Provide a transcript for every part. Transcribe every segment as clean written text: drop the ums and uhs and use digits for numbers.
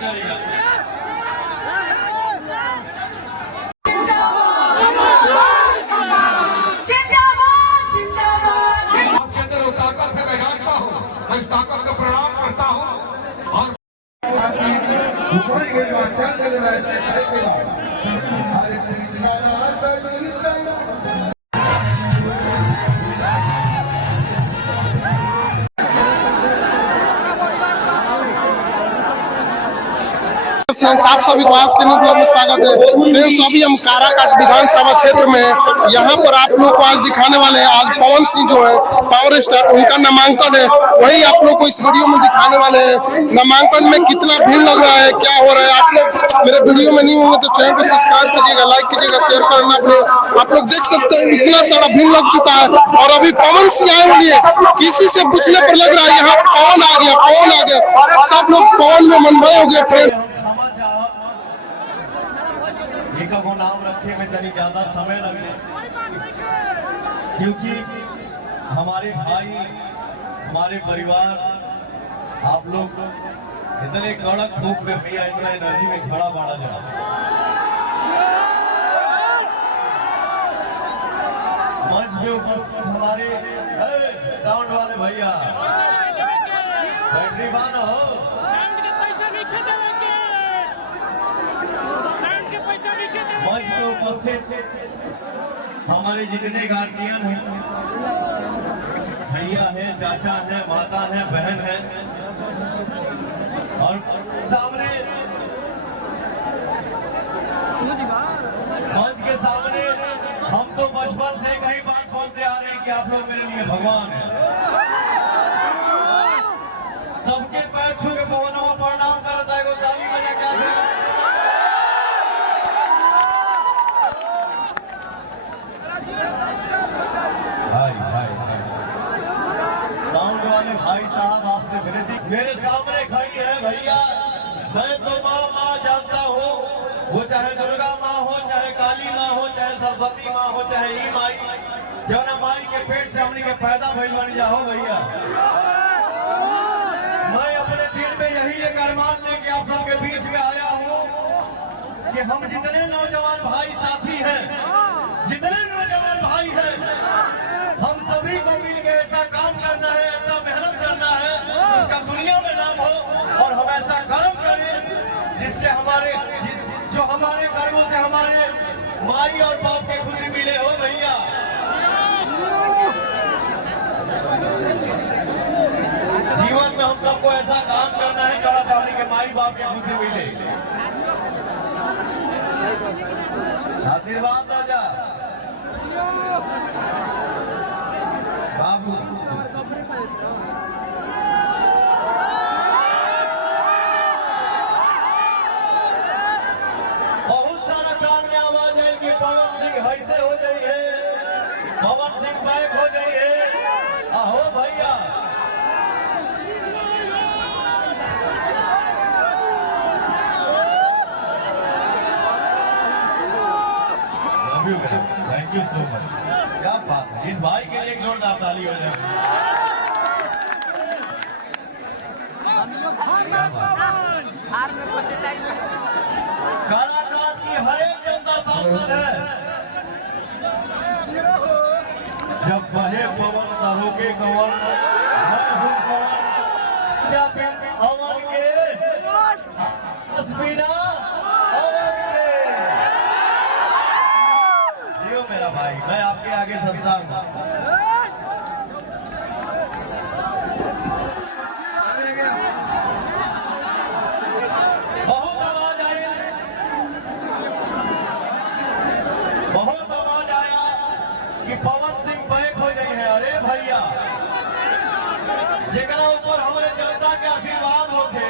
करेगा। आपके अंदर वो ताकत है, मैं जानता हूँ, मैं इस ताकत को प्रणाम करता हूँ। और आप सभी को आज के न्यू ब्लॉग में स्वागत है। फ्रेंड्स, अभी हम काराकाट विधानसभा क्षेत्र में यहाँ पर आप लोग को आज दिखाने वाले हैं। आज पवन सिंह जो है पावर स्टार, उनका नामांकन है, वही आप लोग को इस वीडियो में दिखाने वाले हैं। नामांकन में कितना भीड़ लग रहा है, क्या हो रहा है, आप लोग मेरे वीडियो में नहीं होंगे तो चैनल को सब्सक्राइब कीजिएगा, लाइक कीजिएगा, शेयर करना। आप लोग देख सकते हैं इतना सारा भीड़ लग चुका है। और अभी पवन सिंह आए हुए, किसी से पूछने पर लग रहा है यहाँ पवन आ गया, पवन आ गया। सब लोग पवन में मनमय हो गए। फ्रेंड को नाम रखे में तनी ज्यादा समय लगे, क्योंकि हमारे भाई, हमारे परिवार, आप लोग इतने कड़क धूप में भैया इतना एनर्जी में खड़ा बाड़ा जा। मंच पे उपस्थित हमारे साउंड वाले भैया, बैटरी बान हो, मंच पे उपस्थित हमारे जितने गार्जियन हैं, भैया है, चाचा है, माता है, बहन है, और सामने मंच के सामने हम तो बचपन से कई बात बोलते आ रहे हैं कि आप लोग मेरे लिए भगवान हैं। सबके पैर छू के पवनवा प्रणाम करता है, ताली बजा क्या है। साउंड वाले भाई साहब, आपसे विनती, मेरे सामने खड़ी है भैया, मैं तो माँ जानता हूँ, वो चाहे दुर्गा माँ हो, चाहे काली माँ हो, चाहे सरस्वती माँ हो, चाहे ई माई, जो ना माई के पेट से हमने के पैदा भइल बन जाओ भैया। मैं अपने दिल में यही एक अरमान लेके आप सबके बीच में आया हूँ कि हम जितने नौजवान भाई साथी हैं, जितने नौजवान भाई हैं, हम सभी को मिलकर ऐसा काम करना है, ऐसा मेहनत करना है, उसका दुनिया में नाम हो, और हम ऐसा कर्म करें जिससे जो हमारे कर्मों से हमारे माई और बाप की खुशी मिले हो भैया। जीवन में हम सबको ऐसा काम करना है जरा सामने के माई बाप की खुशी मिले। आशीर्वाद दो जा बाबू। बहुत सारा काम में आवाज है कि पवन सिंह ऐसे हो जाइए, पवन सिंह बैक हो जाइए। आहो भैया, थैंक यू सो मच। क्या बात है, इस भाई के लिए एक जोरदार ताली हो जाए। काराकाट की हर एक जनता सांसद है। जब बहे पवन तहो के कवन, जब हवन के तस्वीरा मेरा भाई, मैं आपके आगे सजदा हूं। बहुत आवाज आया कि पवन सिंह बैक हो गए हैं। अरे भैया, जेकरा ऊपर हमारे जनता के आशीर्वाद होते,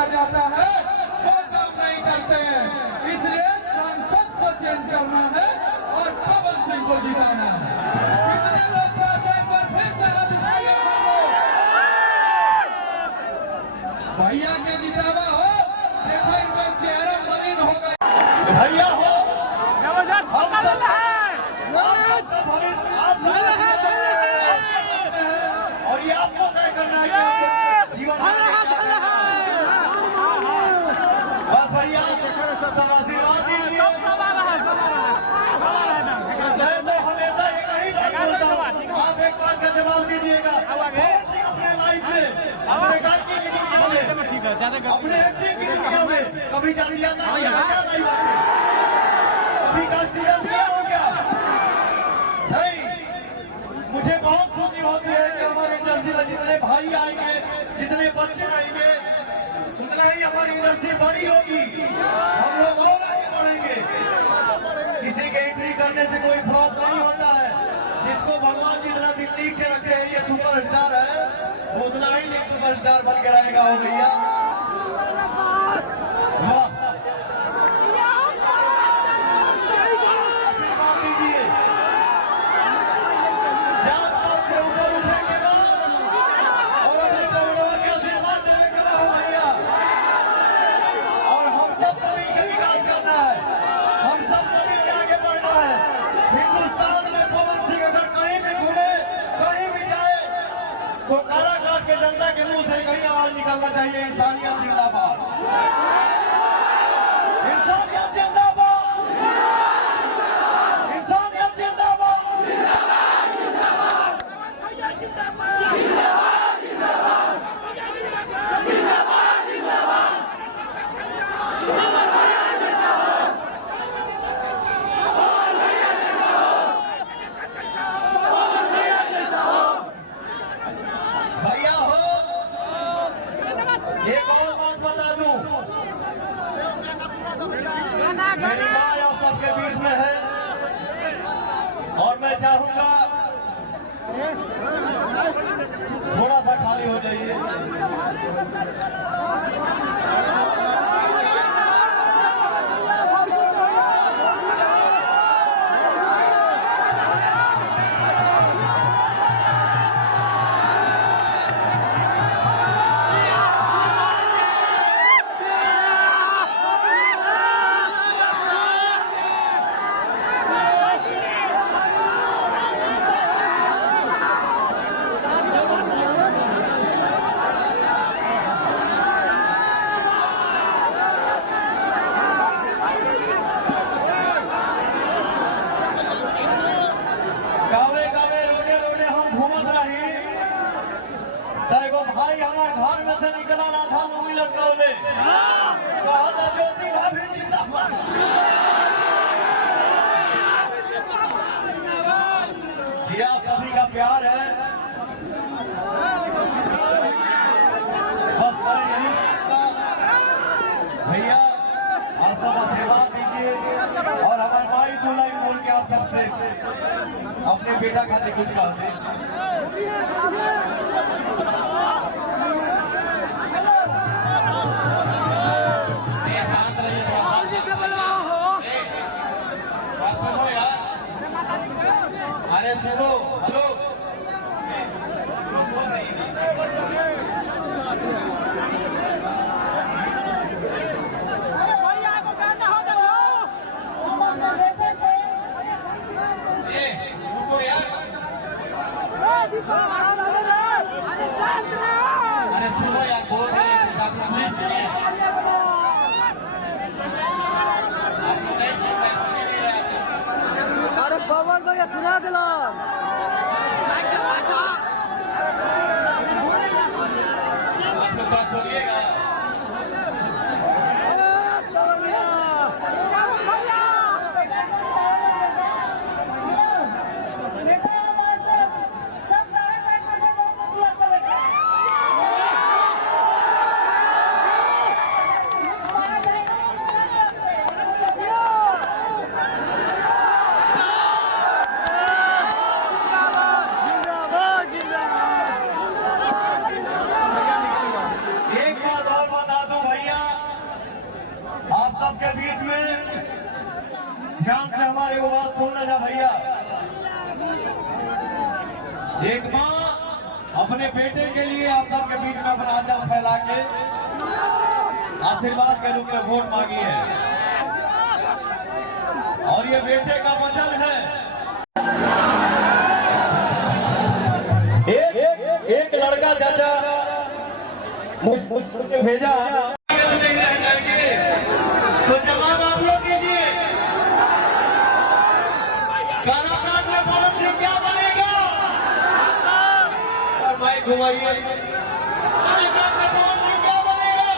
किया जाता है वो काम नहीं करते हैं। इसलिए सांसद को चेंज करना है और पवन सिंह को जिताना है। कितने लोग कहते हैं पर फिर से हाथ उठाइए भैया के जितावा हो, देखो इनका चेहरा मलिन हो गया। भैया हो हम सब आपका भविष्य आप और ये आपको तय करना है कि आपको जीवन में क्या करना है। बस भैया सब आशीर्वाद दीजिए। मैं तो हमेशा एक ही बात बोलता हूँ, आप एक बात का जवाब दीजिएगा। अपने लाइफ में अपने घर की जिंदगी में अपने एक्टिंग की दुनिया में कभी जातियाना नहीं बातें, कभी कास्टिज्म किया हो क्या? नहीं। मुझे बहुत खुशी होती है कि हमारे इंडस्ट्री में जितने भाई आएंगे, जितने बच्चे आएंगे, उतना ही हमारी इंडस्ट्री बड़ी होगी, हम लोग और आगे बढ़ेंगे। किसी के एंट्री करने से कोई फ्लॉप नहीं होता है। जिसको भगवान जितना दिल लिख के रखे हैं ये सुपरस्टार है, वो उतना ही सुपरस्टार बन के रहेगा। हो भैया आशीर्वाद दीजिए। जात पात से ऊपर उठने के बाद और अपने कौरवों के आशीर्वाद देने के बाद हो भैया। और हम सब को मिलकर विकास करना है, हम सब को मिलकर आगे बढ़ना है। हिंदुस्तान में पवन सिंह अगर कहीं भी घूमे, कहीं भी जाए, तो काराकाट के जनता के मुंह से कहीं आवाज निकलना चाहिए, इंसानियत जिंदाबाद, इंसानियत जिंदाबाद, इंसानियत जिंदाबाद। भैया हो एक और बात बता दूं, मेरी माँ आप सबके बीच में है और मैं चाहूंगा थोड़ा सा खाली हो जाइए। गावे गावे रोडे रोडे हम घूमत रही, एगो भाई हमारे घर में से निकला राधा मूवी लटकावले, कहा था ज्योति भाभी जिंदाबाद। ये आप सभी का प्यार है, बस मैं यही कहूंगा भैया आप सब आशीर्वाद दीजिए और हमारे भाई दो लाइन बोल के आप सबसे अपने बेटा खाते कुछ कहते। सुनो यार, अरे सुनो, हेलो अरे सुनो यार, बोल रहे अरे पवन भैया सुना दिला आप लोग बात सुनिएगा। भैया। एक माँ अपने बेटे के लिए आप सबके बीच में अपना आंचल फैला के आशीर्वाद के रूप में वोट मांगी है, और ये बेटे का वचन है। एक लड़का चाचा मुझे भेजा, नहीं रह जाएंगे तो जवाब आप लोग दीजिए। काराकाट में पवन सिंह क्या बनेगा? और माइक घुमाइए। काराकाट में पवन सिंह क्या बनेगा?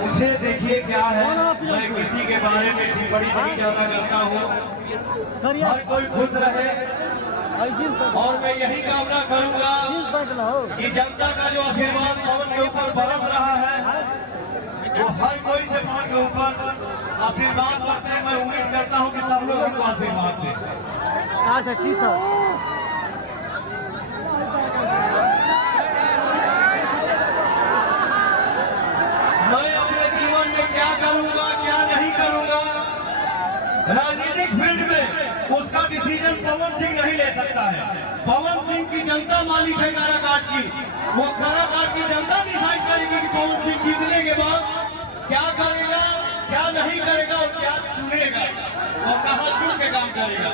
मुझे देखिए क्या है, मैं किसी के बारे में टिप्पणी नहीं ज्यादा करता हूँ। हर कोई खुश रहे, और मैं यही कामना करूंगा कि जनता का जो आशीर्वाद पवन के ऊपर बरस रहा है, वो हर कोई से पवन के ऊपर आशीर्वाद बरसे। मैं उम्मीद करता हूँ कि सब लोग हमको आशीर्वाद दें। मैं अपने जीवन में क्या करूंगा, क्या नहीं करूंगा, राजनीतिक फील्ड में उसका डिसीजन पवन सिंह नहीं ले सकता है। पवन सिंह की जनता मालिक है काराकाट की। वो काराकाट की जनता डिसाइड करेगी कि पवन सिंह जीतने के बाद क्या करेगा, क्या नहीं करेगा, और क्या चुनेगा और कहां चुन के काम करेगा।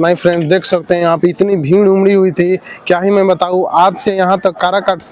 माय फ्रेंड देख सकते हैं यहाँ पे इतनी भीड़ उमड़ी हुई थी, क्या ही मैं बताऊँ। आज से यहाँ तक काराकाट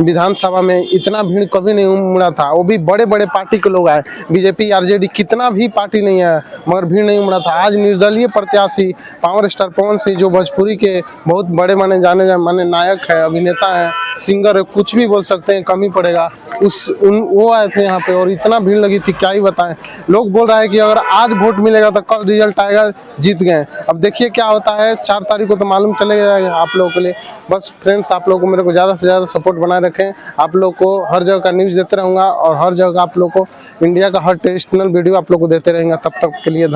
विधानसभा में इतना भीड़ कभी नहीं उमड़ा था, वो भी बड़े बड़े पार्टी के लोग आए। बीजेपी आरजेडी कितना भी पार्टी नहीं है, मगर भीड़ नहीं उमड़ा था। आज निर्दलीय प्रत्याशी पावर स्टार पवन सिंह, जो भोजपुरी के बहुत बड़े माने नायक है, अभिनेता है, सिंगर है, कुछ भी बोल सकते हैं, कमी पड़ेगा। वो आए थे यहाँ पे और इतना भीड़ लगी थी, क्या ही बताएं। लोग बोल रहे हैं कि अगर आज वोट मिलेगा तो कल रिजल्ट आएगा, जीत गए। अब देखिए क्या होता है, 4 तारीख को तो मालूम चलेगा आप लोगों के लिए। बस फ्रेंड्स, आप लोग को मेरे को ज़्यादा से ज़्यादा सपोर्ट बनाए रखें। आप लोग को हर जगह का न्यूज़ देते रहूँगा और हर जगह आप लोग को इंडिया का हर ट्रेडिशनल वीडियो आप लोग को देते रहेंगे। तब तक के लिए